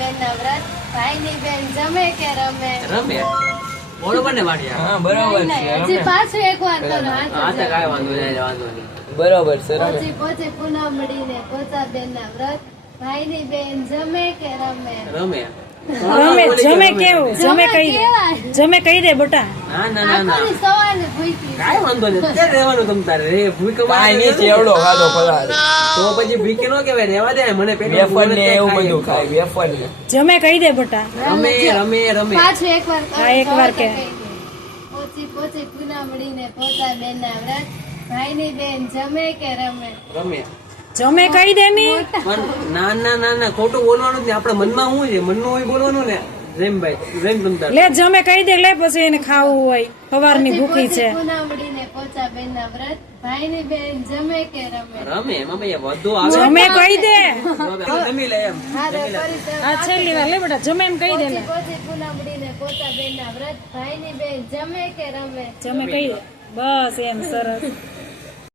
બેન ના વ્રત ભાઈ ની બેન જમે કે રમે રમે બરોબર ને વાડિયા? હા બરાબર છે હજી પાછું એક વાર કરો હા તો કાંઈ વાંધો નહીં બરાબર છે રમે પોચી પોચી પૂનમડી ને પોચા બેન ના વ્રત ભાઈ ની બેન જમે કે રમે રમે રમે જમે કેવું જમે કહી દે જમે કહી દે બેટા ના ના ના ના આખોની સવારને ભૂખી કાંઈ વાંધો નહીં અત્યારે રહેવાનું તમ તારે રે ભૂખ કાંઈ નહીં ચેવડો ખાધો ફરાળ તો પછી ભૂખ ન કહેવાય રહેવા દે મને પેટ વેફર ને એવું બધું ખાય વેફર ને જમે કહી દે બેટા રમે રમે રમે પાછું એક વાર કરો હા, એક વાર કે. પોચી પોચી પૂનમડી ને પોચા બેન ના વ્રત ભાઈ ની બેન જમે કે રમે રમે જમે કહી દે ની પણ ના ના ના ના ખોટું બોલવાનું જ નહીં આપણા મનમાં શું છે મનનું હોય બોલવાનું ને રેમભાઈ રેમ તમ તારે લે જમે કહી દે લે પછી એને ખાવું હોય સવારની ભૂખી છે પૂનમડી ને પોચા બેન ના વ્રત ભાઈ ની બેન જમે કે રમે રમે એમાં ભાઈ વધુ આવે જમે કહી દે જમી લે એમ હા તો ફરી તો આ છેલ્લી વાર લે બેટા જમે એમ કહી દે ને પોચી પૂનમડી ને પોચા બેન ના વ્રત ભાઈ ની બેન જમે કે રમે જમે કહી દે બસ એમ સરસ